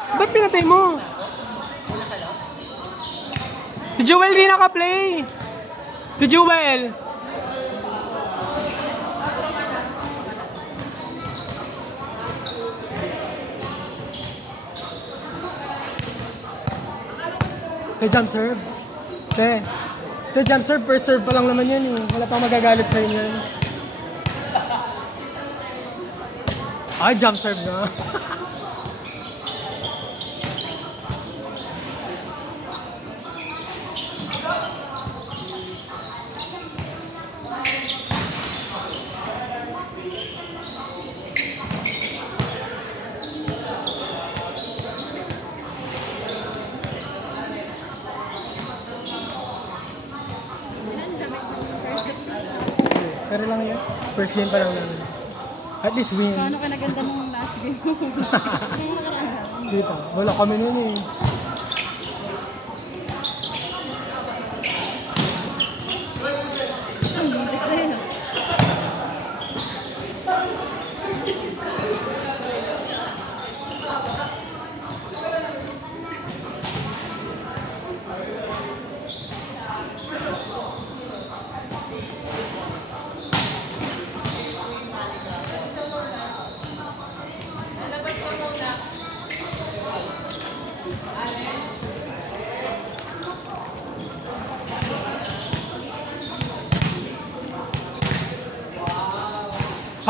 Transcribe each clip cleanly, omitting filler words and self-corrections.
Ba't pinatay mo? Si Jewel di naka-play. Si Jewel. Te, jump serve. Te, jump serve. First serve pa lang naman yan eh. Wala pang magagalit sa inyo. Ay, jump serve na. Pero lang yun. First game pa lang namin. At least win. So, ano ka naganda mong last game? Dito. Wala kami nun eh.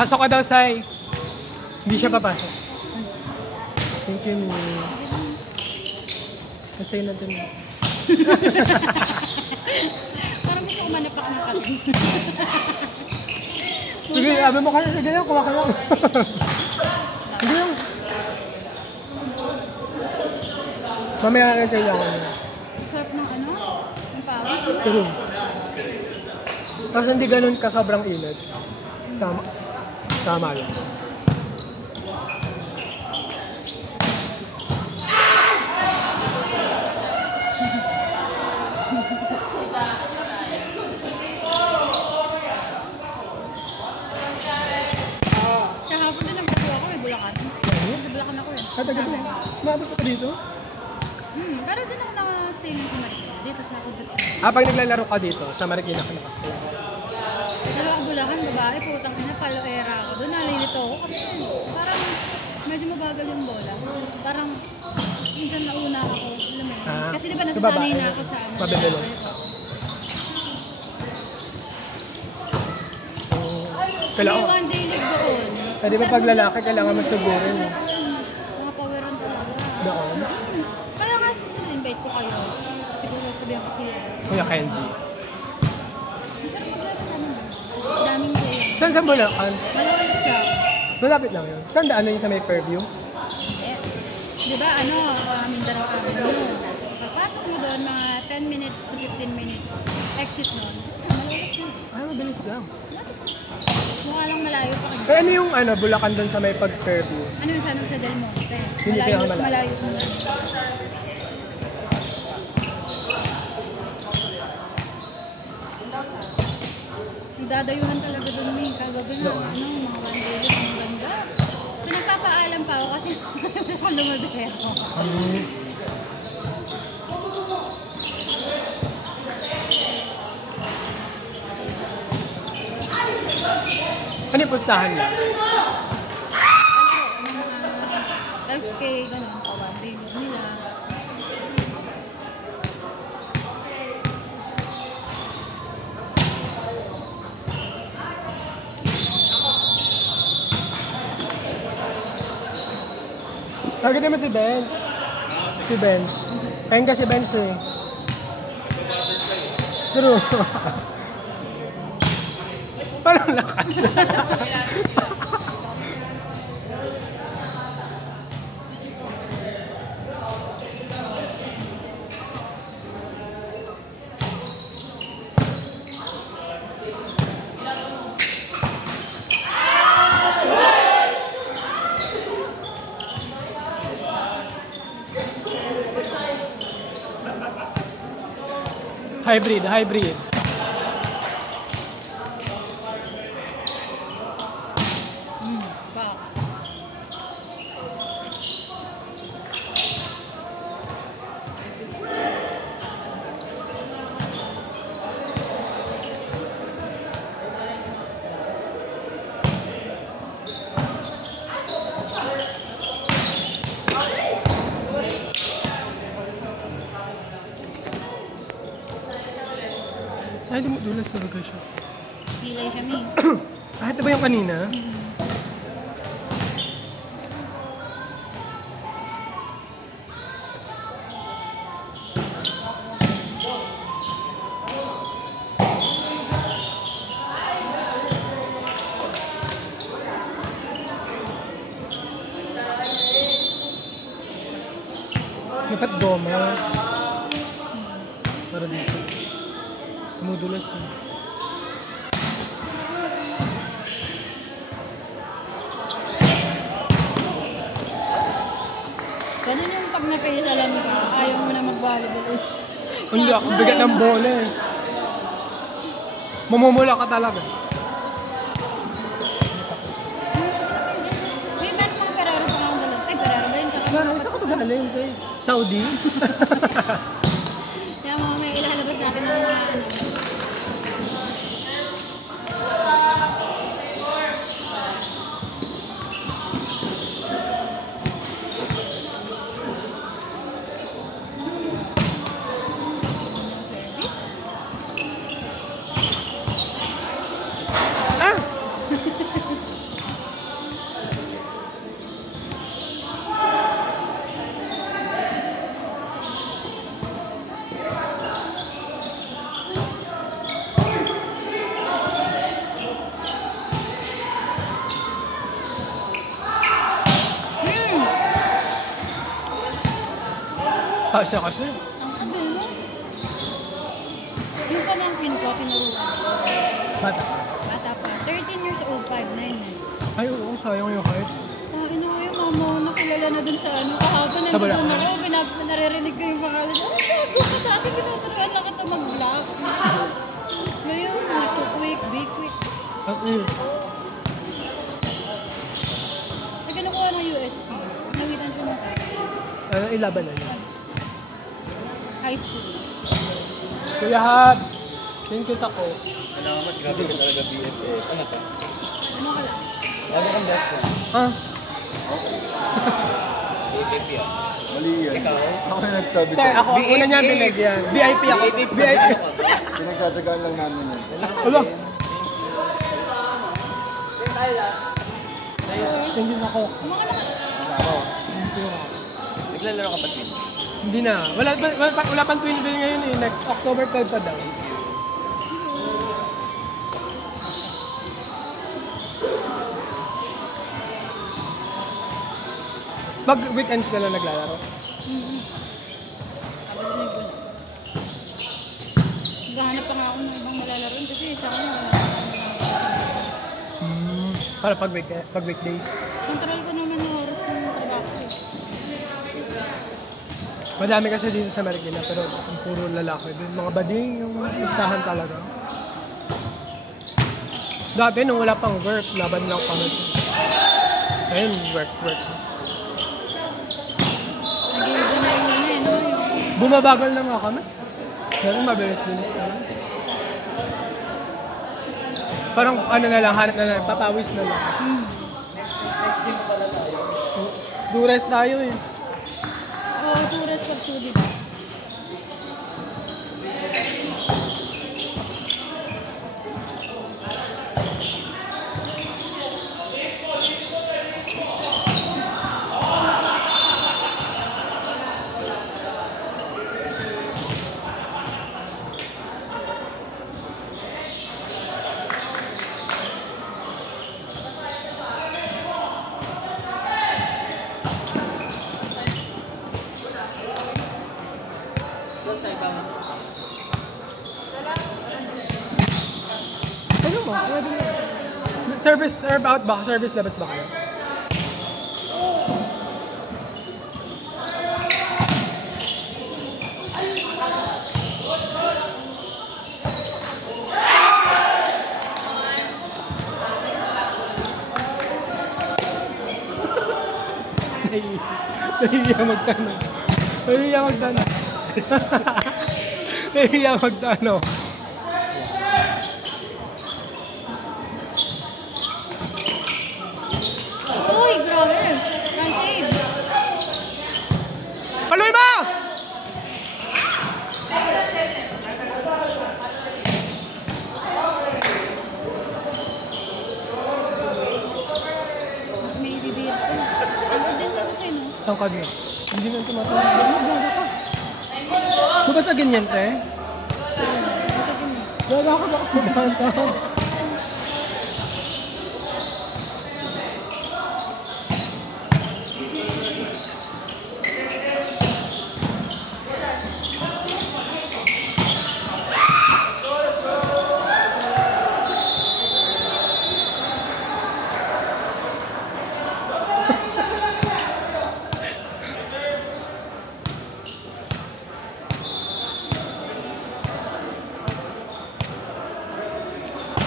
Pasok ka daw, Sai. Hindi siya papasok. Thank you, Mimi. Nasa'yo na dun. Parang gusto ko manapak ng katin. Sige, abe mo ka na. Sige lang, kuha ka lang. Sige lang. Mamaya ka kailangan mo. Sarap ng ano? Ng pawis? Pero, kasi hindi ganun ka sobrang init. Tama. Tama lang. Kahapon din nagbato ako, may Bulacan. Bulacan ako eh. Sa taga doon. Maabot ka dito? Pero din ako naka-stay sa Marikina. Dito sa Concepcion. Pag naglalaro ka dito, sa Marikina ka nakastay. Dalawa ako Bulacan, babae, putang ina, palo-era ako. Doon nalilito ako kasi parang medyo mabagal yung bola. Parang minsan nauna ako. Alam mo yun. Kasi di ba nasasanay na ako sa ano. Mabibilos. May one day league doon. Pwede ba pag lalaki kailangan magsugurin? Mga poweran talaga. Doon? Kaya nga invite ko kayo. Siguro sabihan ko siya. Kuya Kenji. Masarap maglaro namin. Daming player. Saan sa Bulacan? Malawalas ka. Malapit lang yun. Saan daan yung sa may Fairview? Di ba ano, Mindanao Avenue. Pagpasok mo doon, mga 10 minutes to 15 minutes. Exit nun. Malawalas yun. Ay, mabilis lang. Mukha lang malayo pa kayo. Eh, ano yung Bulacan doon sa may pag-Fairview? Ano yung sanong sa Del Monte? Hindi kaya malayo. Malayo mo lang. Dadayunan talaga doon may kagabi na ano, mga bandilip, ang ganda. Pinagpapaalam pa ako kasi ako lumabay ako. Ano yung pustahan lang? FK, gano'n, pawandilip nila. Target naman si Bench. Si Bench. Ayun ka si Bench eh. Pero, parang lakas. Hybrid. Wow. Ay, dumudulas talaga siya. Pilay siya, May. Kahit na ba yung kanina? Dapat goma. Para dito. Dumudulas eh. Ganun yung pag napisalan ka, ayaw mo na mag-volleyball. Hindi ako, bigat ng bola eh. Mamumula ka talaga. May meron mga Ferrero pa akong galon. Ay, Ferrero ba yun? Ano, isa ka ba galing kay Saudi? Kaya mga may ilalabas natin ng mga ano. Kasya kasi. Ang tagal mo. Yung pamangkin ko, pinuruan. Bata. Bata pa. 13 years old, 5'9". Ay, oo, sayang yung height. Ina ko yung mama ko nakilala na dun sa ano. Kahapon nandun ako, naririnig ko yung pangalan. Ano, bago ka dati, tinuturuan lang kita mag-vlog. Ngayon, quick, big quick. Nagkanakuha ng UST. Nawitan siya mo. Ano, ilaban na niya. High school. Kuya Hab, thank you sa ko. Salamat, grabe ka talaga BFF. Ano ka? Ano ka lang? Lagi kang best friend. Ha? BFF yan. Mali yan. Ikaw? Ako yung nagsabi Tay, sa'yo. ako ang una niya binigyan. VIP ako. VIP. Pinagtsatsagaan lang namin yan. Wala. Thank you sa ko. Ako. Naglalaro ka ba din? Hindi na. Wala pang 20 ngayon eh. Next October 12 pa daw. Pag weekend ka lang naglalaro? Naghahanap pa nga ako ng ibang malalaroon kasi sa akin wala. Para pag weekdays. Control ko naman yung oras ng trabaho ko. Madami kasi dito sa Marikina pero ang puro lalaki din. Mga bading yung listahan talaga. Dati nung wala pang work, laban lang kami. Ayun, work. Nag-iibo na yung ano eh, no? Bumabagal na nga kami. Pero mabilis-bilis na lang. Parang ano na lang, hanap na lang, papawis na lang. Next game pala tayo. Dures tayo eh. Oo, tourist pag 2, di ba? Ano mo? Service, serve out ba? Service labas ba kayo? Nahihiya magtanong. Nahihiya magtanong. Nahihiya magtanong. Uy, grabe! Nag-save! Paloy mo! tangkad mo. Hindi na tumatangkad. Bukas sa ganyan, te? Gaga ako baka mabasa.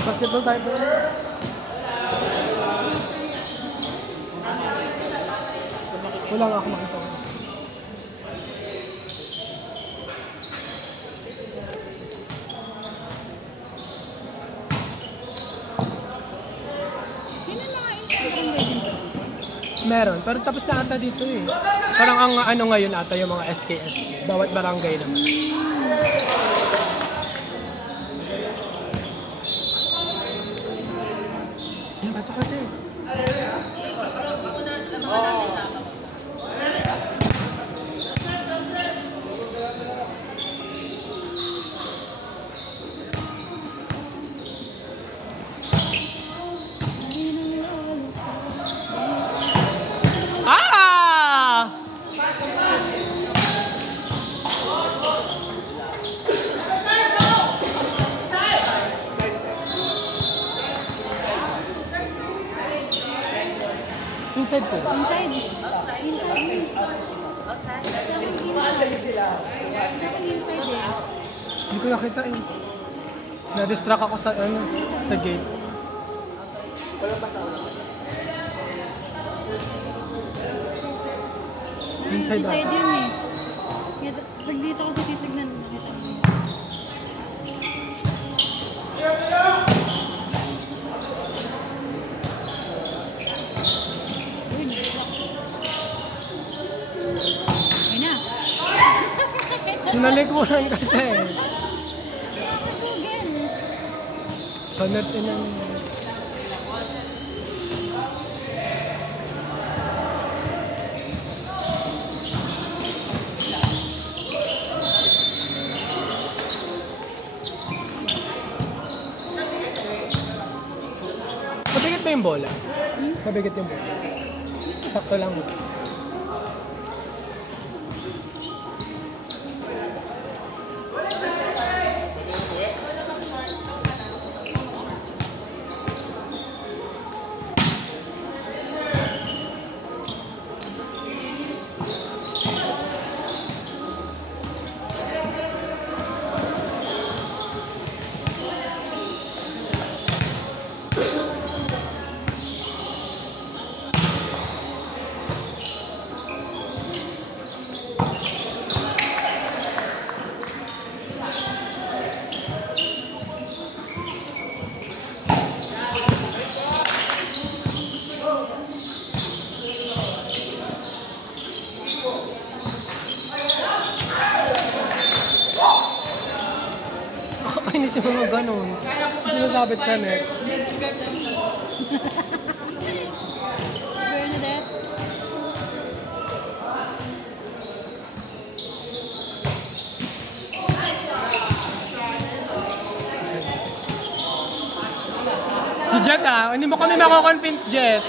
Basketball tayo bro. Wala nga ako makita. Meron, pero tapos na ata dito eh. Parang ang ano ngayon ata yung mga SKS. Bawat barangay naman. Yan, pasok kasi. Ah! Inside po. Inside. Inside. Hindi ko nakita eh. Na-distract ako sa ano, sa gate. Inside Inside ako. yun eh. Pag dito kasi titignan, nakita mo yun. Uy, ayun na. Nalikuran kasi. Again. Sonat inang... Mabigat ba yung bola? Mabigat yung bola. Sakto lang. Nakakainis yung mga ganon. Sinasabit sa net. Bernadette. Si Jet ah, hindi mo kami mako-convince, Jet.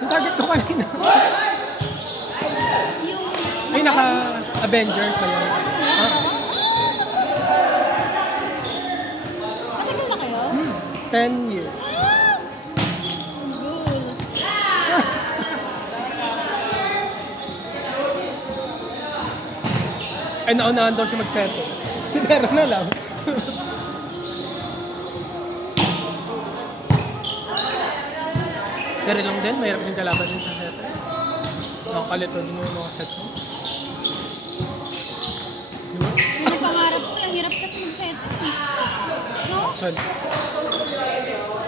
Yung target ko kanina. Ay, naka-Avengers pa yun. Ah, Matagal na kayo? 10 years. Rules. Ay, naunaan daw siya mag-settle. Pero na lang. Pero lang din, mahirap din kalaban din sa settle. Nakakalito din yung mga sets mo. Yun ang pangarap ko. Ang hirap kasi mag-settle. No? Sorry.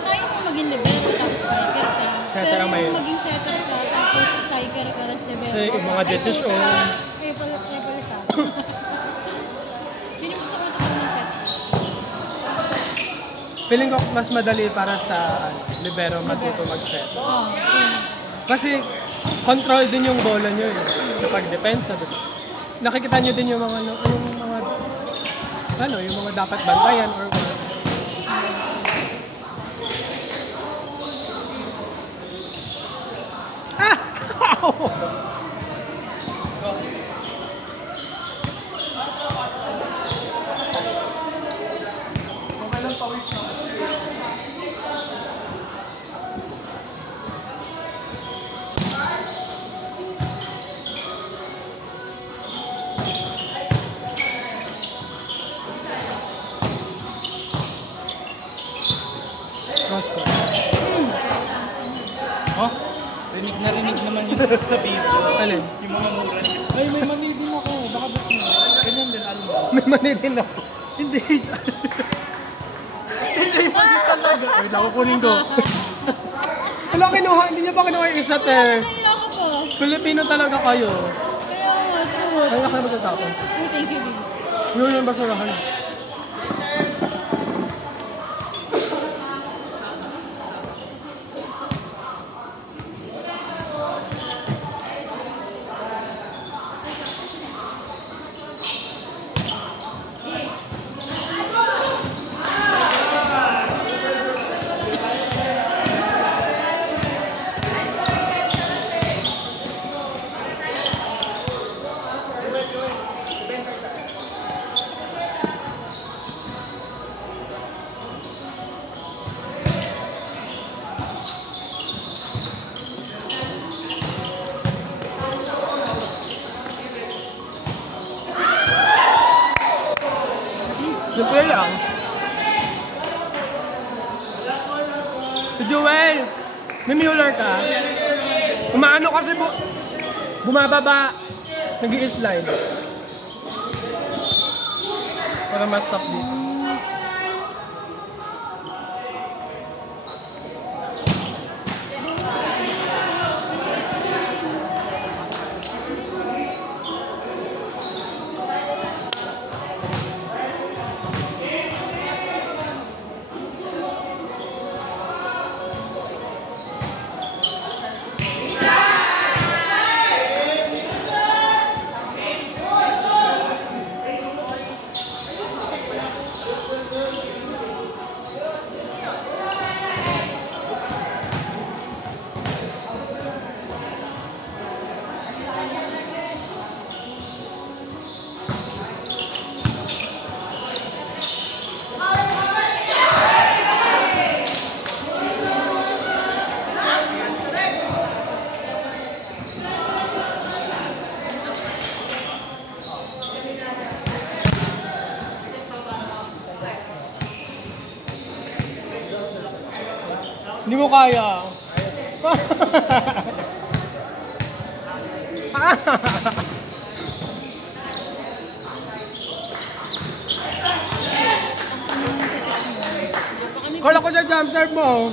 Kaya mo maging libero tapos striker ka. Setter ang Pero mahirap. yung maging setter ka tapos striker ka tapos libero. Kasi yung mga desisyon. Kaya pala ka. Yun yung gusto ko ito ng set. feeling ko mas madali para sa libero matuto mag-set. Kasi control din yung bola nyo eh. Sa pag-depensa. Nakikita nyo din yung mga yung mga dapat bantayan or what. Roscoe. Oh? Rinig na rinig naman yun sa video. Alin? Yung mga mura niya. Ay, may mani din ako. Baka ba't mo? Ganyan din, alam mo. May mani din ako. Hindi. Hindi mani talaga. Wait lang, kukunin ko. Wala kinuha. Hindi niya pa kinuha yung isa, te. Naiyak ako. Pilipino talaga kayo. Kaya nga, true. Ay, nakala magtatapon. Oh, thank you, baby. Yun yung basurahan. Simple lang. Si Joel, may Mueller ka? Umaano kasi bumababa, nag-i-slide. Para ma-stop dito. Hindi mo kaya. Kala ko sa jump serve mo.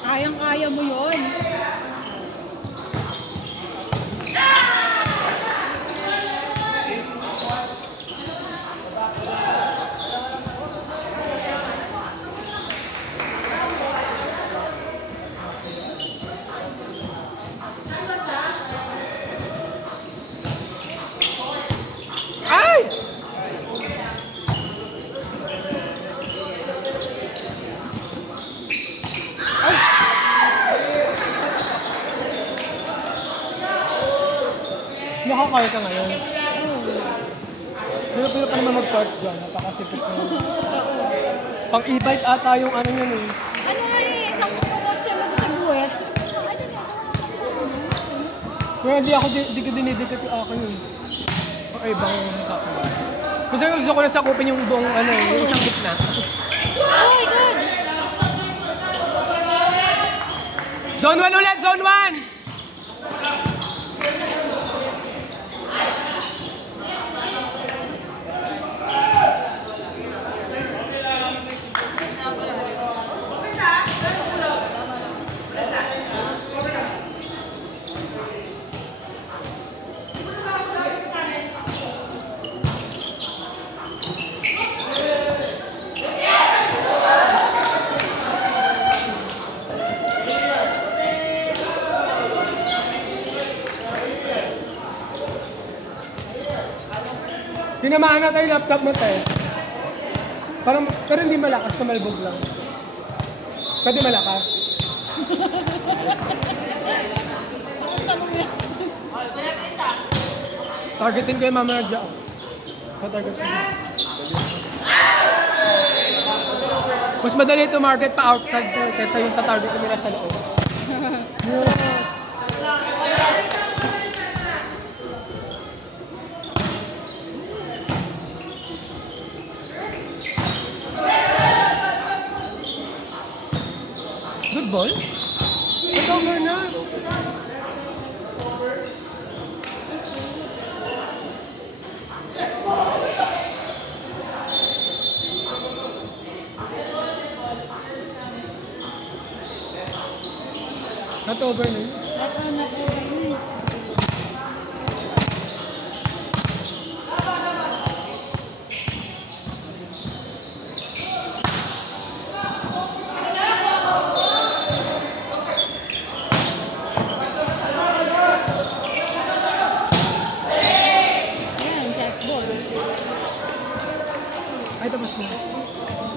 Kayang-kaya mo yun. Nakakaya ka ngayon. Pero pa naman mag-park dyan. Napakasipit ko. Pang e-bike ata yung ano yun eh. Ano nga eh, isang kotse mo sa buwet. Pero hindi ko dinidikit yung akin yun. Ang ibang sakit. Kasi gusto ko na sakupin yung buong ano eh, yung isang gitna. Oh my God! Zone 1 ulit! Zone 1! natin yung laptop mo, te. Parang, pero hindi malakas, kumalbog lang. Pwede malakas. Ang tanong yan. Targetin ko yung mamaya dyan. Tatarget siya. Mas madali ito market pa outside to kaysa yung tatarget nila sa loob. Good ball. It's over na. Not over na yun. Not over yun. Ayan, jack ball. Ay, tapos na.